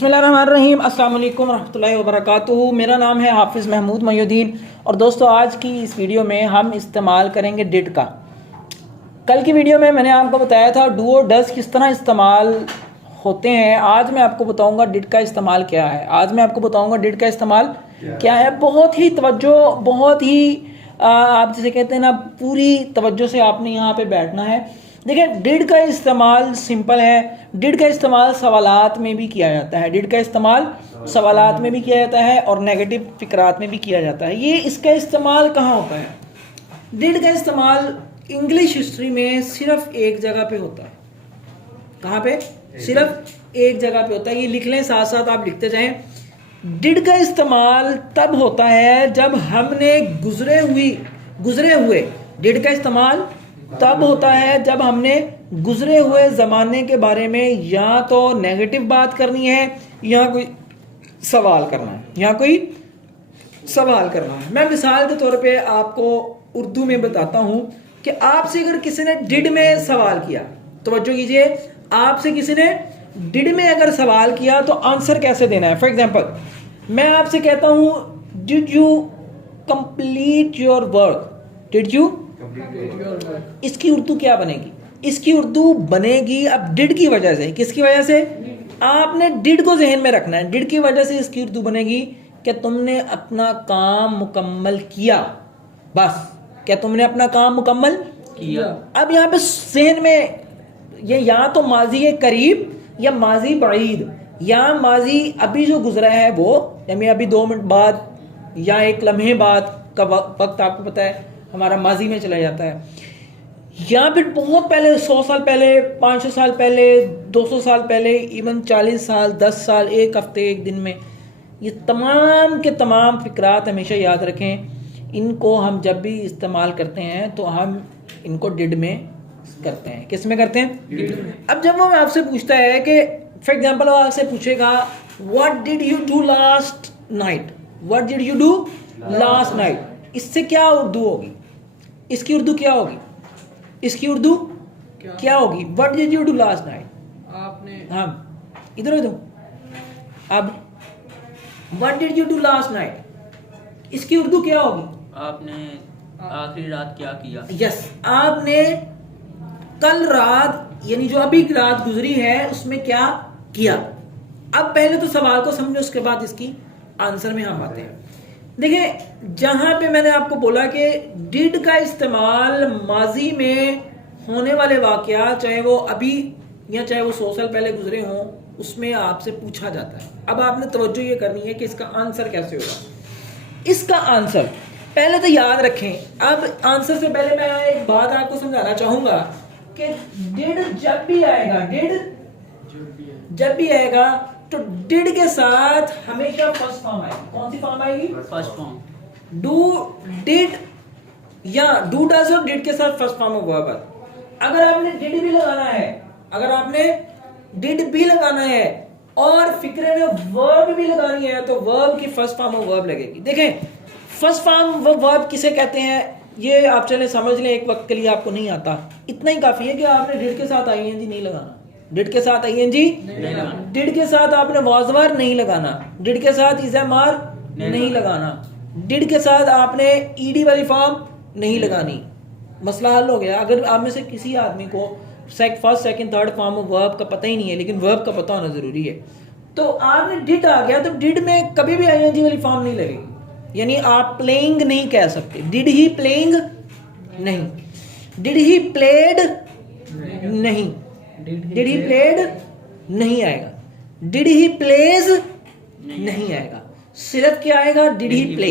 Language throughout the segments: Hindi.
बिस्मिल्लाहिर्रहमानिर्रहीम। अस्सलाम वालेकुम रहमतुल्लाहि व बरकातुहू। मेरा नाम है हाफिज़ महमूद मोहिउद्दीन और दोस्तों आज की इस वीडियो में हम इस्तेमाल करेंगे डिड का। कल की वीडियो में मैंने आपको बताया था डू और डज किस तरह इस्तेमाल होते हैं। आज मैं आपको बताऊंगा डिड का इस्तेमाल क्या है। आज मैं आपको बताऊंगा डिड का इस्तेमाल क्या है। बहुत ही तवज्जो, बहुत ही आप जिसे कहते हैं ना, पूरी तवज्जो से आपने यहाँ पे बैठना है। देखिए, डिड का इस्तेमाल सिंपल है। डिड का इस्तेमाल सवालात में भी किया जाता है। डिड का इस्तेमाल सवालात में भी किया जाता है और नेगेटिव फिक्रात में भी किया जाता है। ये इसका इस्तेमाल कहाँ होता है? डिड का इस्तेमाल इंग्लिश हिस्ट्री में सिर्फ एक जगह पे होता है। कहाँ पे? सिर्फ एक जगह पे होता है। ये लिख लें, साथ साथ आप लिखते जाएं। डिड का इस्तेमाल तब होता है जब हमने गुजरे हुए डिड का इस्तेमाल तब होता है जब हमने गुजरे हुए ज़माने के बारे में या तो नेगेटिव बात करनी है या कोई सवाल करना है, मैं मिसाल के तौर पे आपको उर्दू में बताता हूँ कि आपसे अगर किसी ने डिड में सवाल किया, तवज्जो कीजिए, आपसे किसी ने डिड में अगर सवाल किया तो आंसर कैसे देना है। फॉर एग्जाम्पल, मैं आपसे कहता हूँ did you complete your work, did you, इसकी उर्दू क्या बनेगी? इसकी उर्दू बनेगी अब डिड की वजह से। किसकी वजह से? आपने डिड को जहन में रखना है। डिड की वजह से इसकी उर्दू बनेगी कि तुमने अपना काम मुकम्मल किया। बस, क्या तुमने अपना काम मुकम्मल किया। अब यहाँ पे जहन में ये या तो माजी है करीब या माजी बईद, या माजी अभी जो गुजरा है वो, यानी अभी 2 मिनट बाद या एक लम्हे बाद का वक्त आपको पता है हमारा माजी में चला जाता है, या फिर बहुत पहले 100 साल पहले, 500 साल पहले, 200 साल पहले, इवन 40 साल, 10 साल, एक हफ्ते, एक दिन में। ये तमाम के तमाम फिक्रात हमेशा याद रखें। इनको हम जब भी इस्तेमाल करते हैं तो हम इनको डिड में करते हैं। किस में करते हैं? अब जब वो आपसे पूछता है कि फॉर एग्जाम्पल वो आपसे पूछेगा what did you do last night, what did you do last night, इससे क्या उर्दू होगी? इसकी उर्दू क्या होगी? इसकी उर्दू क्या होगी? What did you do last night, आपने, हाँ इधर हो अब what did you do last night, इसकी उर्दू क्या होगी? आपने आखिरी रात क्या किया। यस, आपने कल रात, यानी जो अभी रात गुजरी है उसमें क्या किया। अब पहले तो सवाल को समझो, उसके बाद इसकी आंसर में हम आते हैं। देखिए, जहां पे मैंने आपको बोला कि डिड का इस्तेमाल माजी में होने वाले वाकया, चाहे वो अभी या चाहे वो 100 साल पहले गुजरे हों, उसमें आपसे पूछा जाता है। अब आपने तवज्जो ये करनी है कि इसका आंसर कैसे होगा। इसका आंसर पहले तो याद रखें। अब आंसर से पहले मैं एक बात आपको समझाना चाहूंगा कि डिड जब भी आएगा तो डिड के साथ हमेशा फर्स्ट फॉर्म आएगी। कौन सी फॉर्म आएगी? First form. डू, डिड या डू डज और डिड के साथ फर्स्ट फॉर्म ऑफ वर्ब। अगर आपने डिड भी लगाना है और फिक्रे में वर्ब भी लगानी है तो वर्ब की फर्स्ट फॉर्म ऑफ वर्ब लगेगी। देखें, फर्स्ट फॉर्म ऑफ वर्ब किसे कहते हैं ये आप चले समझ लें। एक वक्त के लिए आपको नहीं आता, इतना ही काफी है कि आपने डिड के साथ आईएनजी नहीं लगाना, डिड के साथ आईएनजी नहीं लगाना, डिड के साथ आपने वाजवार नहीं लगाना, डिड के साथ इज़ामार नहीं लगाना, डिड के साथ आपने ईडी वाली फॉर्म नहीं लगानी। मसला हल हो गया। अगर आप में से किसी आदमी को first, second, third form of verb का पता ही नहीं है, लेकिन वर्ब का पता होना जरूरी है, तो आपने डिड आ गया तो डिड में कभी भी आईएनजी वाली फॉर्म नहीं लगेगी। यानी आप प्लेइंग नहीं कह सकते। डिड ही प्लेइंग नहीं, डिड ही प्लेड नहीं, डिड ही प्लेड नहीं आएगा, डिड ही प्लेज नहीं आएगा, सिर्फ क्या आएगा? Did he play,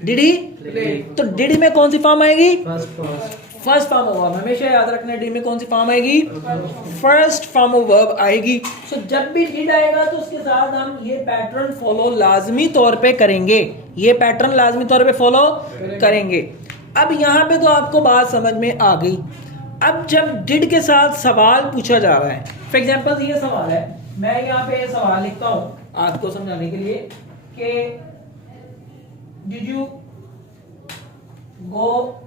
did he play. तो डिड में कौन सी फॉर्म आएगी? First form of verb. हमेशा याद रखना है, डिड में कौन सी फॉर्म आएगी? फर्स्ट फॉर्म ऑफ वर्ब आएगी। सो जब भी डिड आएगा तो उसके साथ हम ये पैटर्न फॉलो लाजमी तौर पे करेंगे, ये पैटर्न लाजमी तौर पे फॉलो करेंगे। अब यहाँ पे तो आपको बात समझ में आ गई। अब जब डिड के साथ सवाल पूछा जा रहा है, फॉर एग्जाम्पल ये सवाल है, मैं यहाँ पे सवाल लिखता हूँ आपको समझाने के लिए कि did you go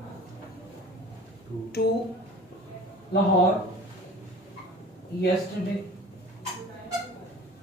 to Lahore yesterday,